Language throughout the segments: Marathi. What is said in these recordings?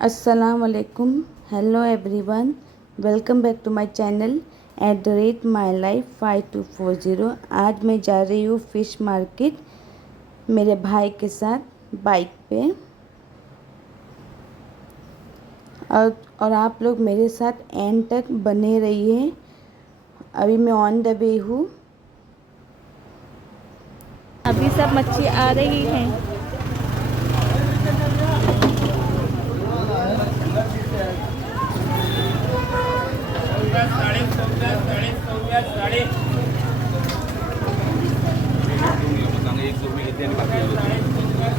अस्सलामुअलैकुम, hello everyone, welcome back to my channel @mylife5240। आज मैं जा रही हूँ फ़िश मार्केट मेरे भाई के साथ बाइक पे। और आप लोग मेरे साथ एंड तक बने रहिए। अभी मैं ऑन द वे हूँ। अभी सब मच्छी आ रही हैं।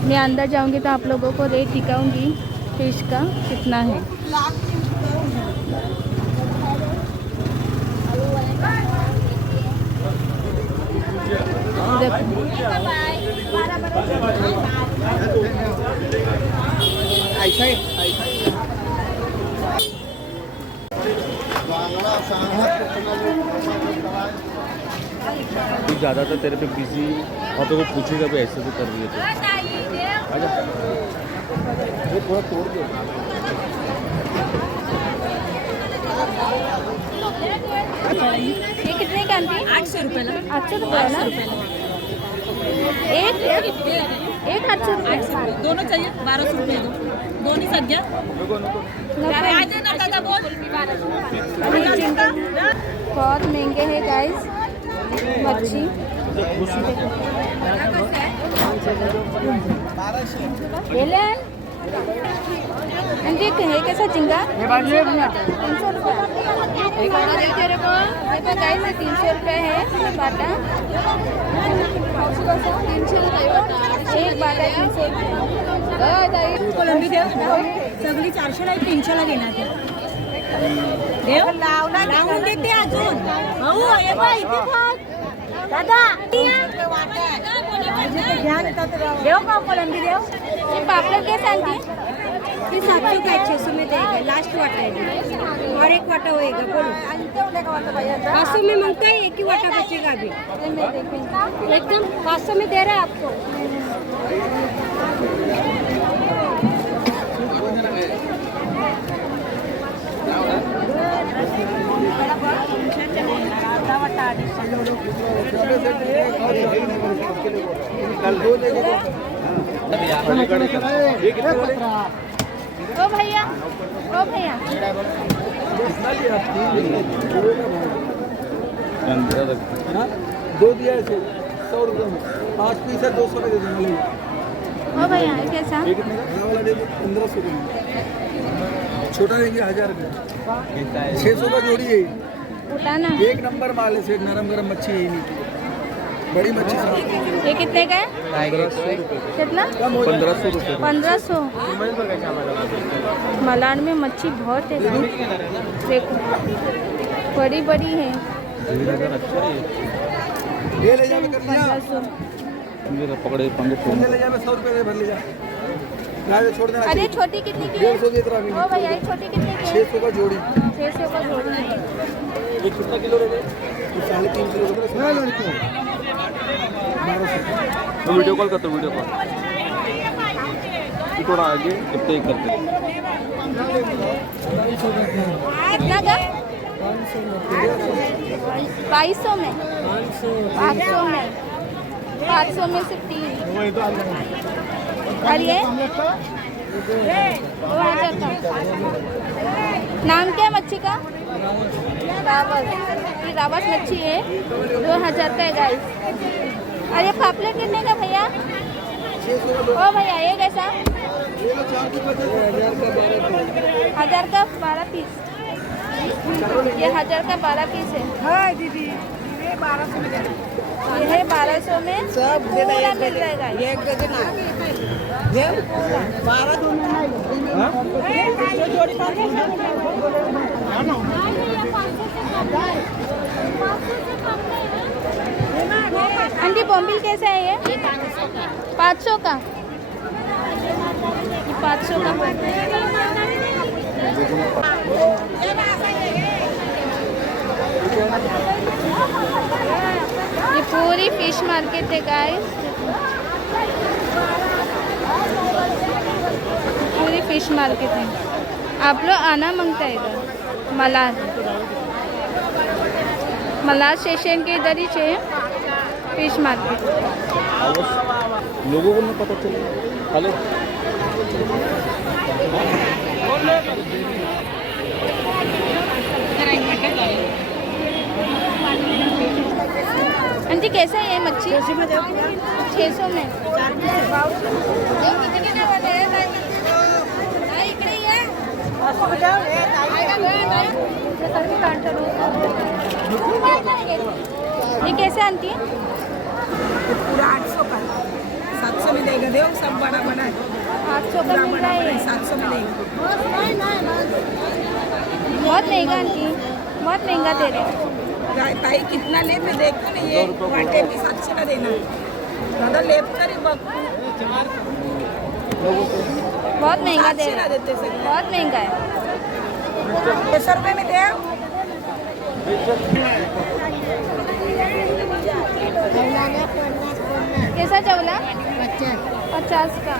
मैं अंदर जाऊंगी तो आप लोगों को रेट दिखाऊंगी फिश का कितना है। तू ज़्यादातर तेरे पे बिजी और तो वो पूछेगा भी ऐसे तो कर रही है तो आजा ये थोड़ा तोड़ दो। ये कितने का आंटी? 800 रुपये लगा। 800 रुपये ना? एक 800 रुपये। दोनों चाहिए 1200 रुपये दो। दोनों सक गया बहुत महंगे हैं गाइस मच्छी। आंटी है कैसा झींगा? 300 रुपये। देखो गाइस 300 रुपये है बाटा। 300 रुपये एक बाटा 300 रुपये। कोलंबी देव सगळी 400 ला 300 ला घेणार देव लावून देते अजून भाऊ हे बघ इथे बघ दादा देव का कोलंबी देव ये पापलेट कैसे आंटी? ये 700 का 600 में देगा लास्ट वाटा है और एक वाटा होएगा बोलो 500 में मांगता है एक ही वाटा बचेगा अभी एकदम 500 में दे रहा है आपको। ओ भैया दो दिया ऐसे 100 रुपये में 5 पीस है 200 में दे दूँगा। ओ भैया ये कैसा? ये कितने का? ये वाला दे दो 1500 रुपये। छोटा देंगे 1000 रुपये। 600 का जोड़ी है। उठाना एक नंबर माल है सेठ, नरम गरम मच्छी है ही नहीं। बड़ी मच्छी ये कितने का है? कितना? 1500 रुपये। 1500। मलाड में मच्छी बहुत है देखो, बड़ी बड़ी है। ये ले जावे कर लिया 1500। मेरा पकड़े पंगे छोड़ने ले जावे 100 रुपये दे भर ले जा गाड़ी छोड़ देना। अरे छोटी कितने की है? 150 देख रहा ओ भैया ये छोटी कितने की है? 600 का जोड़ी। 600 का जोड़ी। ये कितना किलो रहेगा? 3.5 किलो का। तो वीडियो कॉल करते वीडियो कॉल थोड़ा आगे कितने ही करते। कितना का? 2200 में 500 में 500 में सिर्फ 3। और ये 2000 का। नाम क्या है मच्छी का? रावस। ये रावस मच्छी है 2000 का है गाइस। और ये पापलेट कितने का भैया? ओ भैया ये कैसा? 1000 का 12 पीस। ये 1000 का 12 पीस है। हाँ दीदी ये 1200 में देना। ये है 1200 में सब पूरा मिल जाएगा। एक डजन ये 12 दोनों जोड़ी आंटी बॉम्बिल कैसा है ये? 500 का। 500 का। ये पूरी फिश मार्केट है गाइस, पूरी फिश मार्केट है। आपलं आना मांगता इधर मलार स्टेशन के इधर ही है फिश मार्केट। लोगों को नहीं पता चला। हेलो आंटी कैसा है ये मच्छी? 600 में 4 ये कैसे आंटी? पूरा 800 का 700 में देगा। देखो सब बड़ा बड़ा है। 800 का मिल रहा है। 700 में देगा। बहुत महंगा आंटी, बहुत महंगा दे रहे हैं। ताई कितना ले मैं देखो ना। ये वाटे भी 700 का देना दादा लेप करे बहुत महंगा दे रहे देते से बहुत महंगा है। 600 रुपये में दे। कैसा चवला? 50 का।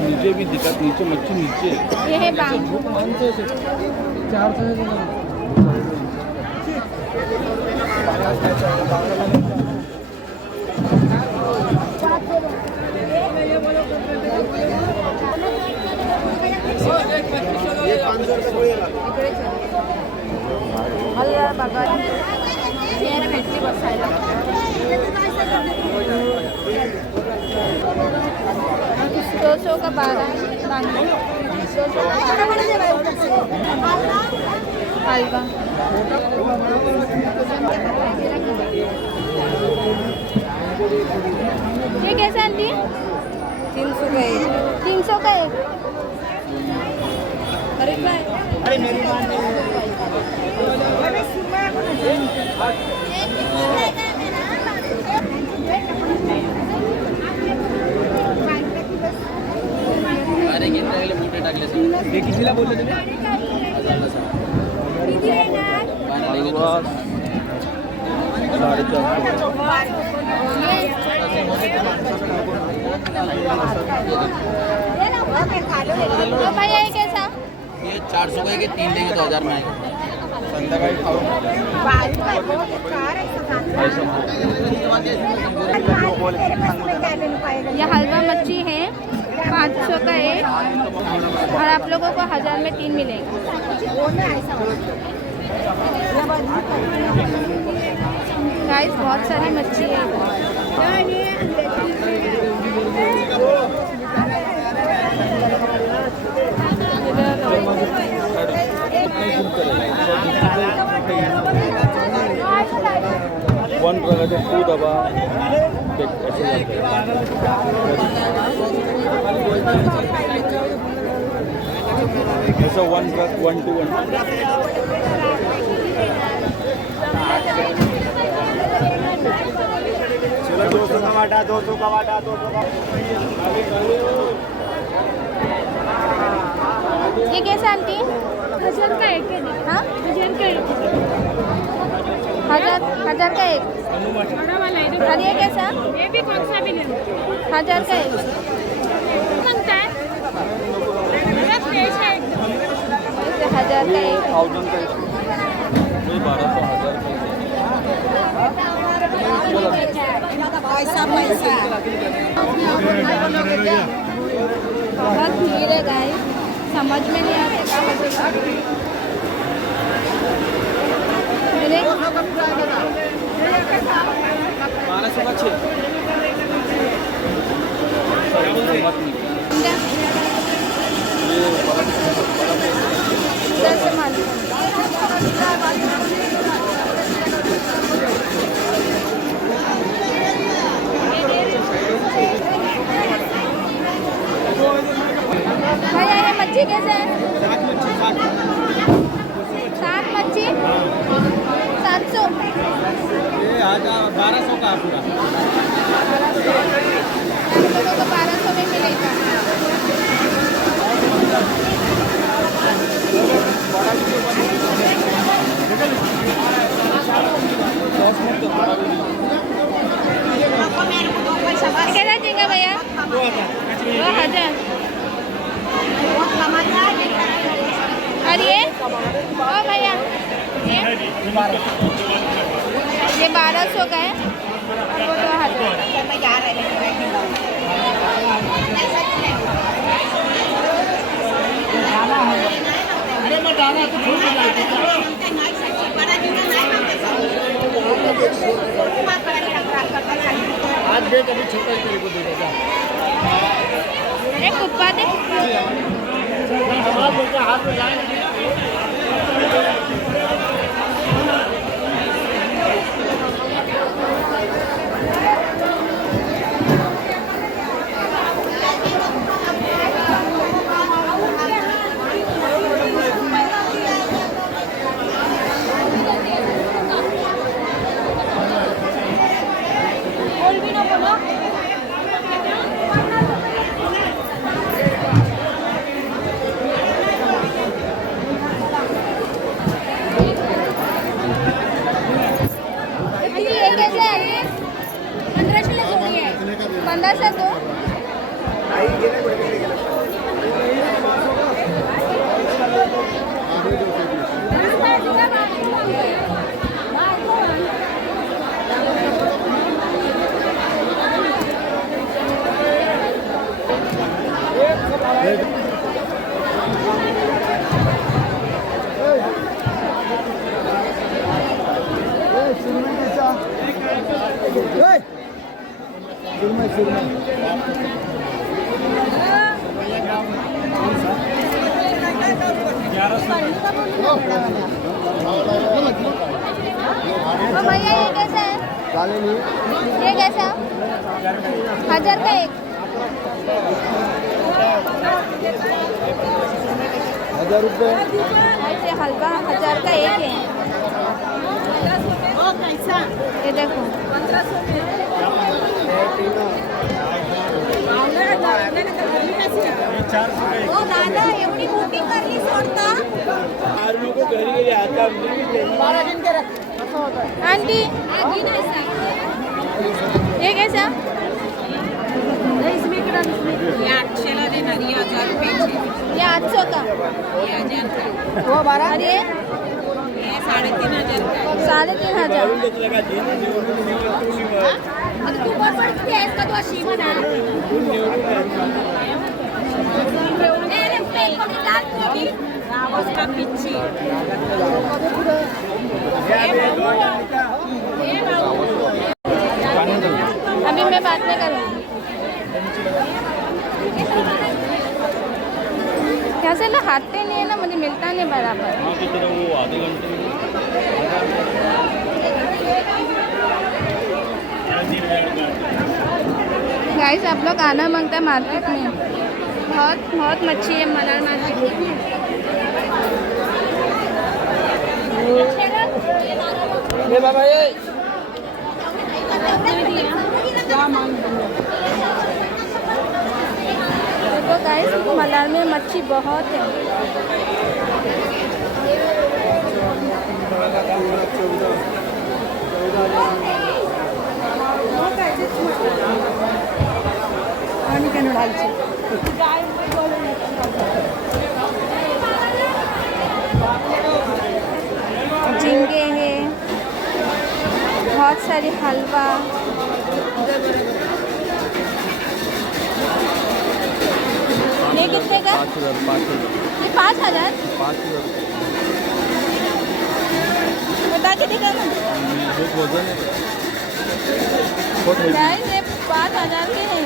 नीचे भी दिखा, नीचे मच्छी नीचे ये है बांगू। 400 भेटली बसायला 200 का 12 बांगू। 200 का 12 हलवा। ये कैसा आंटी? 300 का एक। 300 का एक। अरे मेरी बात कितीला बोलले तुम्ही? तो भैया ये कैसा? ये 400 का है कि 3 लेंगे तो 1000 में आएगा। संध्याकाळी खाऊ ये हलवा मच्छी है 500 का एक और आप लोगों को 1000 में 3 मिलेगा। गाइस बहुत सारी मच्छी है वन रगाचे टू दबा ऐसे ऐसा 1 ट्रक 1 to 1 200 का वाटा 200 का वाटा 200 का। ये कैसे आंटी? 1000 का एक है। हाँ 1000 का एक। 1000 का एक। और ये कैसा? ये भी कौन सा भी नहीं। 1000 का एक। बनता है। मेरा फ्रेश है एकदम। ऐसे 1000 का एक। 1000 का एक। ये 1200 पैसा पैसा। बहुत भीड़ है गाइस, समझ में नहीं आता कहाँ से मेरे 1200 का 6 इधर से मान भैया ये मच्छी कैसे है? 7 मच्छी 700। ये 1200 का पूरा। आप लोगों को 1200 में मिलेगा। कितना देंगे भैया? 2000। और ये ओ भैया ये 1200 का है और वो 2000। आज देख अभी छोटा ही तेरे को दे देगा एक उत्पादित हाथ में जाएंगे ये कैसे है? 1500 की जोड़ी है। 1500 दो। तो भैया ये कैसा है? ये कैसा? 1000 का एक। 1000 रुपये ऐसे हलवा 1000 का एक है। ये देखो दादा एवढी मोठी करली सोडता आंटी ये कैसा? ये 800 का और ये 3500 अभी मैं बात नहीं करूँगी कैसे ना हाथते नहीं है ना मुझे मिलता नहीं बराबर वो आधे घंटे गाइस आप लोग आना मांगता है मार्केट में बहुत बहुत मच्छी है मलार मार्केट में ये बाबा ये देखो गाइस मलार में मच्छी बहुत है झींगे है बहुत सारी हलवा ये कितने का? 5000 ये 5000 बता के दिखा ना गाइस ये 5000 के हैं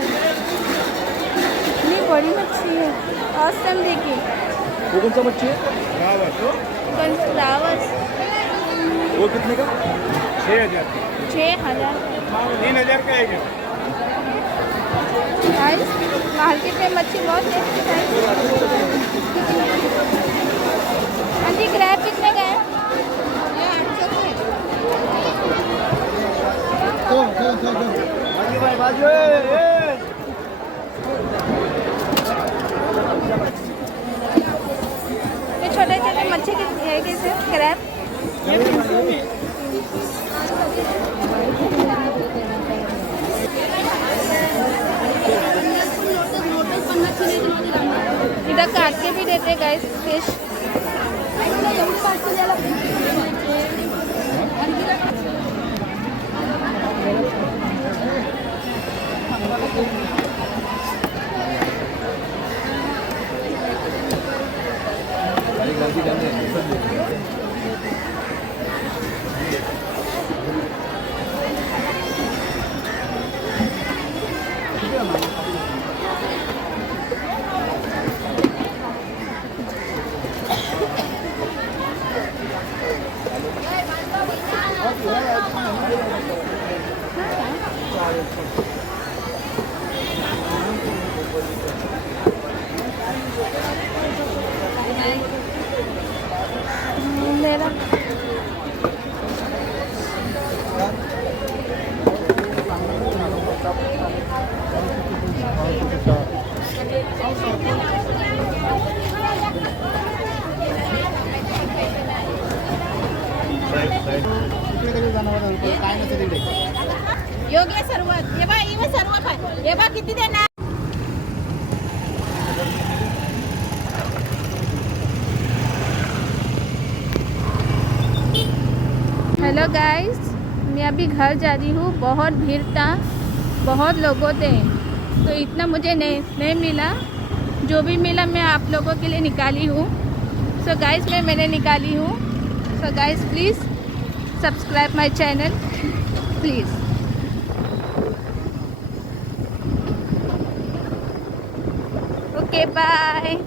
इतनी बड़ी मच्छी है औसम देखिए वो कौन सा मच्छी है रावस वो कितने का 6000 3000 का एक गाइस मार्केट में मच्छी बहुत टेस्टी है आंटी क्रैब कितने का है? ये 800 का ये छोटे छोटे मच्छी कितनी है कैसे क्रैब? इधर काट के भी देते गाइस फिश। मेरा योग्य सर्व हे बा इवे सर्व हे बा किती देणार? हेलो गाइस, मैं अभी घर जा रही हूँ। बहुत भीड़ था, बहुत लोगों थे, तो इतना मुझे नहीं मिला। जो भी मिला मैं आप लोगों के लिए निकाली हूँ। सो गाइस मैंने निकाली हूँ। So guys please subscribe my channel please. Okay bye.